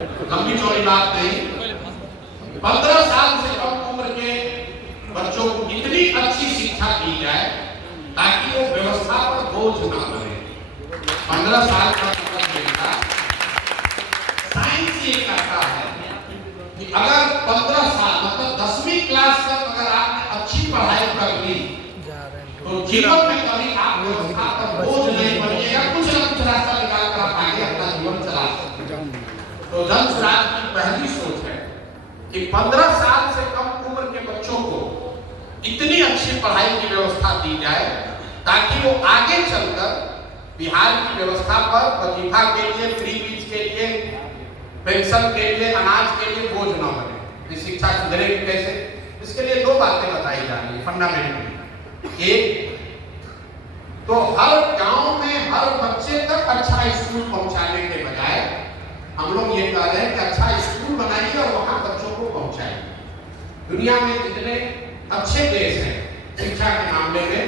लंबी चौड़ी बात नहीं, 15 साल से कम उम्र के बच्चों को इतनी अच्छी शिक्षा दी जाए ताकि वो व्यवस्था पर बोझ न बने। 15 साल का मतलब बेटा साइंस ये कहता है कि अगर 15 साल मतलब 10वीं क्लास तक अगर आपने अच्छी पढ़ाई कर ली तो जीवन में कभी आप व्यवस्था पर बोझ नहीं बनिएगा, कुछ न कुछ रास्ता निकाल कर आप आगे अपना जीवन चला सकते हैं। तो जन स्वराज की पहली सोच है कि 15 साल से कम उम्र के बच्चों को इतनी अच्छी पढ़ाई की व्यवस्था दी जाए ताकि वो आगे चलकर बिहार की व्यवस्था पर वजीफा के लिए, फ्री बीज के लिए, पेंशन के लिए, अनाज के लिए बोझ न बने। ये शिक्षा सुधरेगी कैसे? इसके लिए दो बातें बताई जा रही है फंडामेंटली। एक तो हर गांव में हर बच्चे तक अच्छा स्कूल पहुंचाने के बजाय हम लोग ये कह रहे हैं कि अच्छा स्कूल बनाइए और वहां बच्चों को पहुंचाइए। दुनिया में जितने अच्छे देश हैं शिक्षा के मामले में,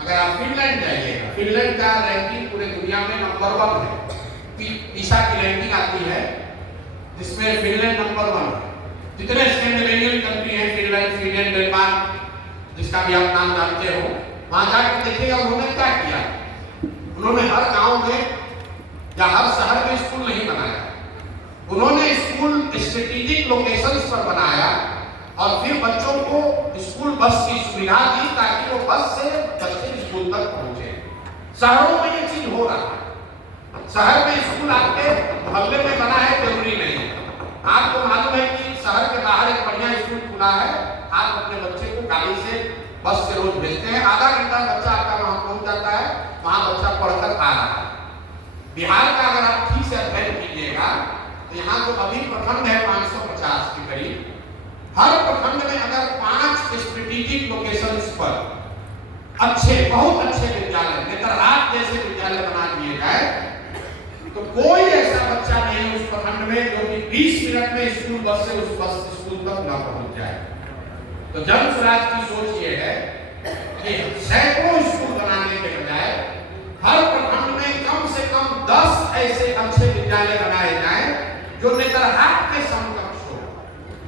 अगर आप फिनलैंड जाइएगा, फिनलैंड का रैंकिंग पूरे दुनिया में नंबर 1 है। पीसा की रैंकिंग आती है जिसमें फिनलैंड नंबर 1 है। जितने स्कैंडिनेवियन कंट्री हैं, फिनलैंड, स्वीडन, डेनमार्क, जिसका भी आप नाम जानते हो, वहां जाकर देखिएगा उन्होंने क्या किया। उन्होंने हर गांव में या हर शहर में स्कूल नहीं बनाया, उन्होंने स्कूल स्ट्रेटेजिक लोकेशंस पर बनाया और फिर बच्चों को स्कूल बस की सुविधा दी ताकि वो बस से बच्चे स्कूल तक पहुंचे। शहरों में ये चीज हो रहा है। शहर में स्कूल आपके मोहल्ले में बना है जरूरी नहीं है। आपको मालूम है कि शहर के बाहर एक बढ़िया स्कूल खुला है, आप अपने बच्चे को गाड़ी से बस से रोज भेजते हैं, आधा घंटा बच्चा आपका वहां पहुंच जाता है, वहां बच्चा पढ़कर आ रहा है। बिहार का अगर आप ठीक से अध्ययन कीजिएगा तो यहाँ जो अभी प्रखंड है 550 के करीब, हर प्रखंड में अगर 5 स्ट्रेटेजिक लोकेशंस पर अच्छे, बहुत अच्छे विद्यालय, नेतरहाट जैसे विद्यालय बना दिए जाए तो कोई ऐसा बच्चा नहीं उस प्रखंड में जो कि 20 मिनट में स्कूल बस से उस बस स्कूल तक न पहुंच जाए। तो जन स्वराज की सोच ये है कि सैकड़ों स्कूल बनाने के बजाय हर प्रखंड में कम से कम 10 ऐसे अच्छे विद्यालय बनाए जाएं जो नेतरहाट के समकक्ष हो।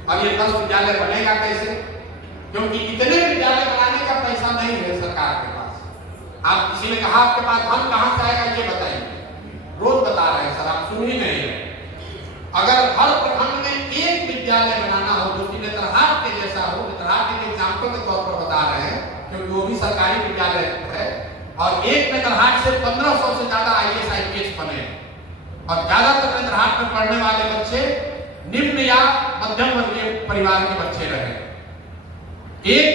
अब ये 10 विद्यालय बनेगा कैसे? क्योंकि इतने विद्यालय बनाने का पैसा नहीं है सरकार के पास। आप किसी ने कहा आपके पास धन कहां से आएगा ये बताइए, रोज बता रहे हैं सर, आप सुन ही नहीं है। अगर हर प्रखंड में एक विद्यालय बनाना हो जो कि नेतरहाट के जैसा हो, नेतरहाट के एग्जाम्पल के तौर पर बता रहे हैं क्योंकि वो भी सरकारी विद्यालय है, और एक नेतरहाट से 1500 से ज्यादा IAS IPS बने और ज्यादातर नेतरहाट में पढ़ने वाले बच्चे निम्न या मध्यम वर्गीय परिवार के बच्चे रहे। एक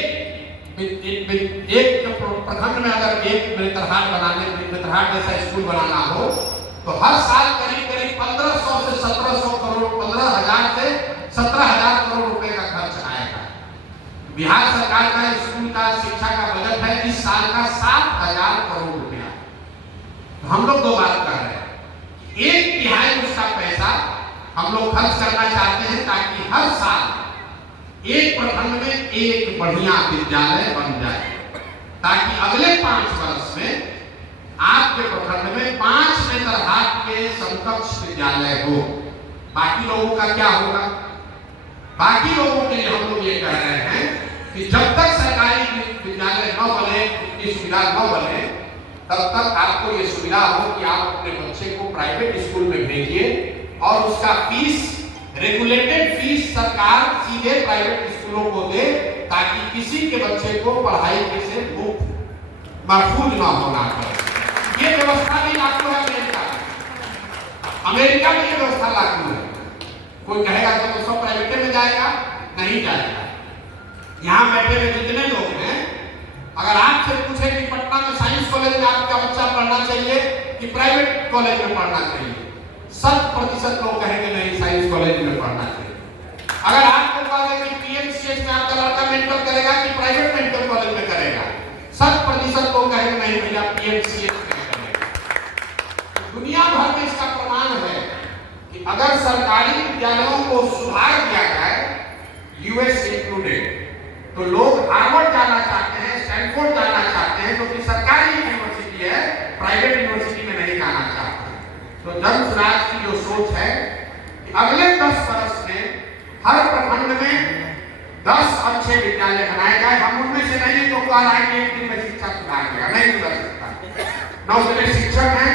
प्रखंड में अगर एक नेतरहाट जैसा स्कूल बनाना हो तो हर साल करीब 1500 से 1700 करोड़, 15,000 से 17,000 करोड़ रुपए का खर्च आएगा। बिहार सरकार का स्कूल का शिक्षा का बजट है इस साल का 7,000 करोड़ रुपया। तो हम लोग दो बात कर रहे हैं, 1/3 उसका पैसा हम लोग खर्च करना चाहते हैं ताकि हर साल एक प्रखंड में एक बढ़िया विद्यालय बन जाए, ताकि अगले 5 वर्ष में आपके प्रखंड में 5 नेतरहाट के समकक्ष विद्यालय हो। बाकी लोगों का क्या होगा? बाकी लोगों के लिए हम लोग ये कह रहे हैं कि जब तक सरकारी विद्यालय न बने, उनकी सुविधा न बने, तब तक आपको ये सुविधा हो कि आप अपने बच्चे को प्राइवेट स्कूल में भेजिए और उसका फीस, रेगुलेटेड फीस सरकार सीधे प्राइवेट स्कूलों को दे ताकि किसी के बच्चे को पढ़ाई के से मुफ्त महफूज न होना पड़े। ये व्यवस्था भी लागू है अमेरिका में ये व्यवस्था लागू है। कोई कहेगा कि तो सब प्राइवेट में जाएगा, नहीं जाएगा। यहाँ बैठे हुए जितने लोग हैं, अगर आपसे पूछे कि पटना में साइंस कॉलेज में आपका बच्चा पढ़ना चाहिए कि प्राइवेट कॉलेज में पढ़ना चाहिए, 100% लोग कहेंगे नहीं, साइंस कॉलेज में पढ़ना चाहिए। अगर आपको कहेंगे कि PMCH में आपका लड़का मेडिकल करेगा कि प्राइवेट मेडिकल कॉलेज में करेगा, 100% लोग कहेंगे नहीं भैया PMCH में करेगा। दुनिया भर में इसका प्रमाण है कि अगर सरकारी विद्यालयों को सुधार किया जाए, US इंक्लूडेड, तो लोग हार्वर्ड जाना चाहते हैं, स्टैनफोर्ड जाना चाहते हैं, क्योंकि सरकारी यूनिवर्सिटी है, प्राइवेट यूनिवर्सिटी में नहीं जाना चाहते। तो जन स्वराज की जो सोच है अगले 10 वर्ष में हर प्रखंड में 10 अच्छे विद्यालय बनाए गए। हम उनमें से नहीं तो कह रहा है कि एक दिन में शिक्षा सुधार देगा, नहीं सुधर सकता। न उतने शिक्षक हैं,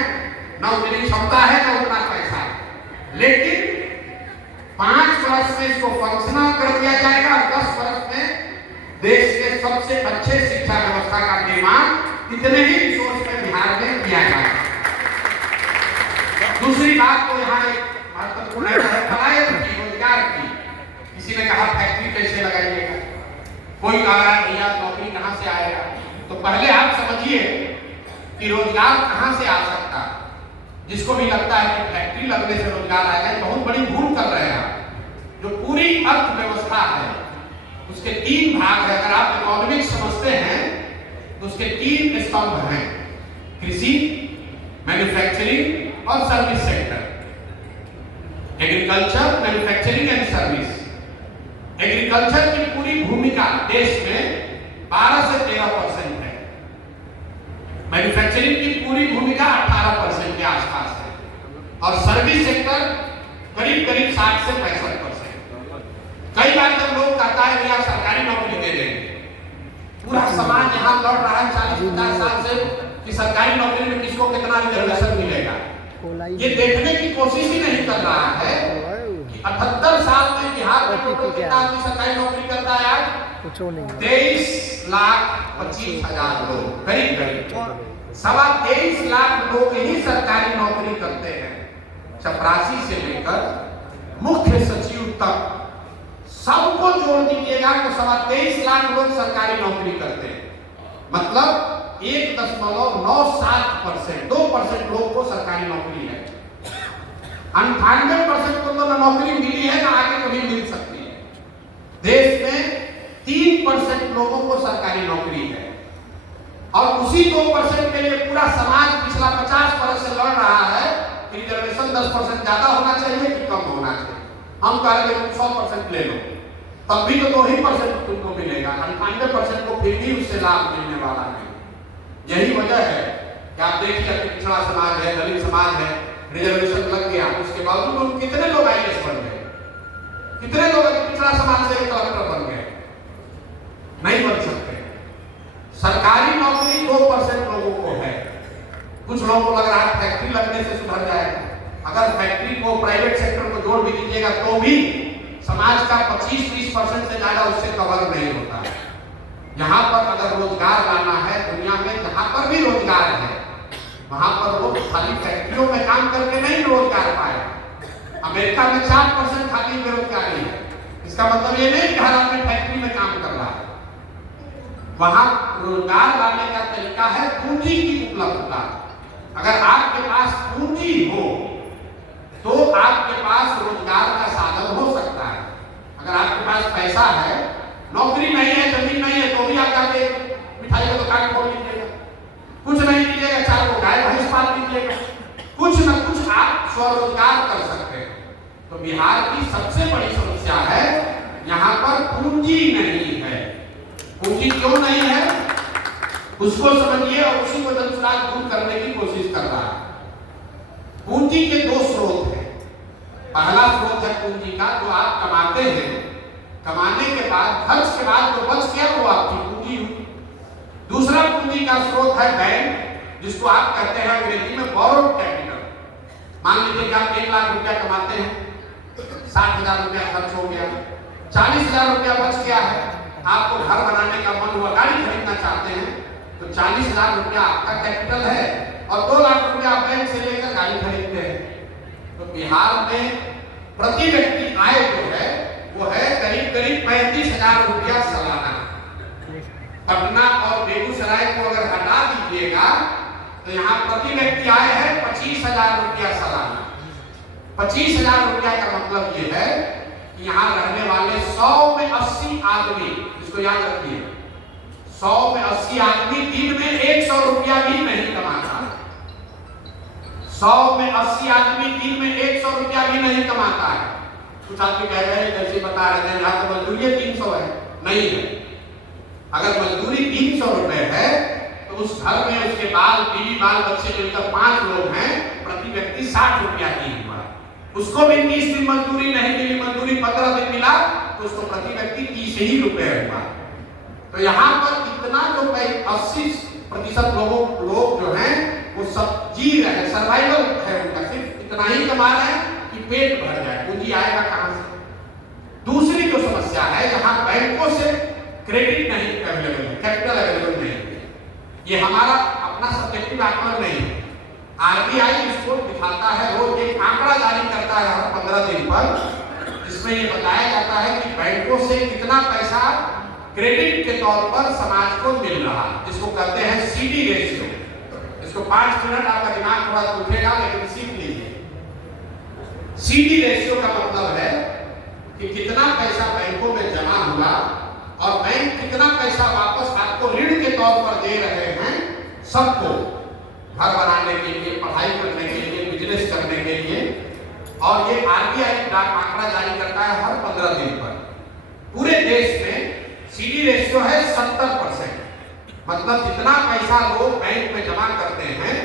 न उतनी क्षमता है, न उतना पैसा है। लेकिन 5 वर्ष में इसको फंक्शनल कर दिया जाएगा। 10 वर्ष में देश के सबसे अच्छे शिक्षा व्यवस्था का निर्माण इतने ही रिसोर्स में बिहार में किया जाएगा। दूसरी बात तो यहाँ एक महत्वपूर्ण है पलायन की, रोजगार की। किसी ने कहा फैक्ट्री कैसे लगाइएगा, कोई कह रहा है भैया नौकरी कहाँ से आएगा। तो पहले आप समझिए कि रोजगार कहाँ से आ सकता है। जिसको भी लगता है कि फैक्ट्री लगने से रोजगार आएगा, बहुत बड़ी भूल कर रहे हैं। जो पूरी अर्थव्यवस्था है उसके 3 भाग है। अगर आप इकोनॉमिक्स समझते हैं तो उसके 3 स्तंभ हैं, कृषि, मैन्युफैक्चरिंग और service sector. Agriculture, manufacturing and service. Agriculture की पूरी भूमिका देश में 12 से 13% है। मैन्युफैक्चरिंग की पूरी भूमिका 18% के आसपास है और सर्विस सेक्टर करीब करीब 60 से 65%। कई बार जब लोग कहता है भैया सरकारी नौकरी दे देंगे, पूरा समाज यहाँ लड़ रहा है 40-50 साल से कि सरकारी नौकरी में किसको कितना रिजर्वेशन मिलेगा। ये देखने की कोशिश ही नहीं कर रहा है कि 78 साल में बिहार में टोटल कितना आदमी सरकारी नौकरी करता है आज? 23,25,000 लोग, करीब करीब 23.25 लाख लोग ही सरकारी नौकरी करते हैं। चपरासी से लेकर मुख्य सचिव तक सबको जोड़ दीजिएगा तो 23.25 लाख लोग सरकारी नौकरी करते हैं। मतलब 1.97%, 2% लोग को सरकारी नौकरी है। 98% को तो नौकरी मिली है ना आगे कभी मिल सकती है। देश में 3% लोगों को सरकारी नौकरी है और उसी 2% के लिए पूरा समाज पिछला 50 वर्ष से लड़ रहा है कि रिजर्वेशन 10% ज्यादा होना चाहिए कि कम होना चाहिए। हम कह रहे हैं 100% ले लो, तब भी तो 2% तुमको मिलेगा। 98% को फिर भी उससे लाभ मिलने वाला नहीं। यही वजह है कि आप देखिए पिछड़ा समाज है, दलित समाज है, रिजर्वेशन लग गया, उसके बावजूद कितने लोग IAS बन गए, कितने लोग पिछड़ा समाज से कलेक्टर बन गए। नहीं बन सकते। सरकारी नौकरी 2% लोगों को है। कुछ लोगों को लग रहा है फैक्ट्री लगने से सुधर जाएगा। अगर फैक्ट्री को प्राइवेट सेक्टर को जोड़ भी दीजिएगा तो भी समाज का 25-30% से ज्यादा उससे कवर नहीं होता है। यहाँ पर अगर रोजगार लाना है, दुनिया में जहाँ पर भी रोजगार है वहां पर लोग खाली फैक्ट्रियों में काम करके नहीं रोजगार पाए। अमेरिका में 4% खाली बेरोजगारी है। इसका मतलब ये नहीं कि हर आदमी फैक्ट्री में काम कर रहा है। वहां रोजगार लाने का तरीका है पूंजी की उपलब्धता। अगर आपके पास पूंजी हो तो आपके पास रोजगार का साधन हो सकता है। अगर आपके पास पैसा है, नौकरी नहीं है, जमीन नहीं है, तो भी आप जाके मिठाई का दुकान खोल लीजिएगा, कुछ नहीं कीजिएगा, 4 को गाय भैंस पाल लीजिएगा, कुछ न कुछ आप स्वरोजगार कर सकते हैं। तो बिहार की सबसे बड़ी समस्या है यहाँ पर पूंजी नहीं है। पूंजी क्यों नहीं है उसको समझिए और उसी को जनसुराज दूर करने की कोशिश कर रहा है। पूंजी के 2 स्रोत हैं। पहला स्रोत है पूंजी का जो आप कमाते हैं, कमाने के बाद खर्च के बाद जो बच गया वो आपकी पूंजी हुई। दूसरा पूंजी का स्रोत है बैंक, जिसको आप कहते हैं अंग्रेजी में बोरोड कैपिटल। मान लीजिए कि आप 1 लाख रुपया कमाते हैं, 60,000 रुपया खर्च हो गया, 40,000 रुपया बच गया है। आपको घर बनाने का मन हुआ, गाड़ी खरीदना चाहते हैं, तो 40,000 रुपया आपका कैपिटल है और 2 लाख रुपया आप बैंक से लेकर गाड़ी खरीदते हैं। तो बिहार में प्रति व्यक्ति आय जो है वो है करीब करीब 35,000 रुपया सालाना। पटना और बेगूसराय को अगर हटा दीजिएगा तो यहाँ प्रति व्यक्ति आय है 25,000 रुपया सालाना। 25,000 रुपया का मतलब ये है कि यहाँ रहने वाले 100 में 80 आदमी, इसको याद रखिए, 100 में 80 आदमी दिन में 100 रुपया भी नहीं कमाता। 100 में 80 आदमी दिन में 100 रुपया भी नहीं कमाता है। कुछ आदमी कह रहे हैं जैसे बता रहे थे यहाँ तो मजदूरी 300 है, नहीं है। अगर मजदूरी 300 रुपए है तो उस घर में उसके बीवी बाल बच्चे मिलकर 5 लोग हैं, प्रति व्यक्ति 60 रुपया ही हुआ। उसको भी 30 दिन मजदूरी नहीं मिली, मजदूरी 15 दिन मिला तो उसको प्रति व्यक्ति 30 ही रुपए हुआ। तो यहाँ पर इतना जो 80% लोग जो हैं वो सब जी रहे हैं, सर्वाइवल है उनका, सिर्फ इतना ही कमा रहे हैं कि पेट भर जाए, पूंजी आएगा कहां से। दूसरी जो समस्या है, यहाँ बैंकों से क्रेडिट नहीं अवेलेबल है, कैपिटल अवेलेबल नहीं है। ये हमारा अपना सब्जेक्टिव आकलन नहीं है, आरबीआई इसको दिखाता है, रोज एक आंकड़ा जारी करता है हर 15 दिन पर, जिसमें ये बताया जाता है कि बैंकों से कितना पैसा क्रेडिट के तौर पर समाज को मिल रहा है, जिसको कहते हैं सीडी रेशियो। इसको 5 मिनट आपका दिमाग थोड़ा उठेगा, लेकिन सीख लीजिए। सीडी रेशियो का मतलब है कि कितना पैसा बैंकों में जमा हुआ और बैंक कितना पैसा वापस आपको ऋण के तौर पर दे रहे हैं सबको, घर बनाने के लिए, पढ़ाई करने के लिए, बिजनेस करने के लिए। और ये आरबीआई आंकड़ा जारी करता है हर 15 दिन पर। पूरे देश में सीडी रेशियो है 70%, मतलब जितना पैसा लोग बैंक में जमा करते हैं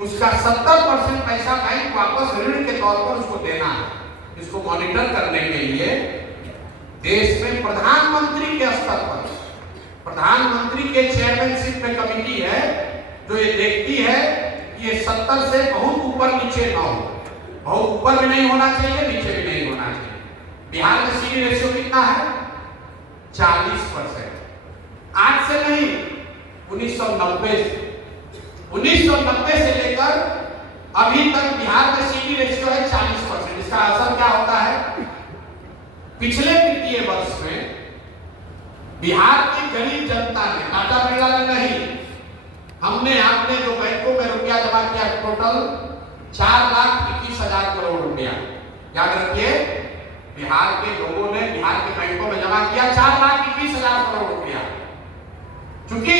उसका 70% पैसा बैंक वापस ऋण के तौर पर उसको देना है। इसको मॉनिटर करने के लिए देश में प्रधानमंत्री के स्तर पर, प्रधानमंत्री के चेयरमैनशिप में कमेटी है जो ये देखती है कि ये 70 से बहुत ऊपर नीचे ना हो, बहुत ऊपर भी नहीं होना चाहिए, नीचे भी नहीं होना चाहिए। बिहार में सीडी रेशियो कितना है? 40%। आज से नहीं, 1990 से लेकर अभी तक बिहार में सीडी रेशियो है 40%। इसका असर क्या होता है? पिछले वित्तीय वर्ष में बिहार की गरीब जनता ने, टाटा बिरला ने नहीं, हमने आपने जो बैंकों में रुपया जमा किया टोटल 4,21,000 करोड़ रुपया। याद रखिए, बिहार के लोगों ने बिहार के बैंकों में जमा किया 4,21,000 करोड़ रुपया। चूंकि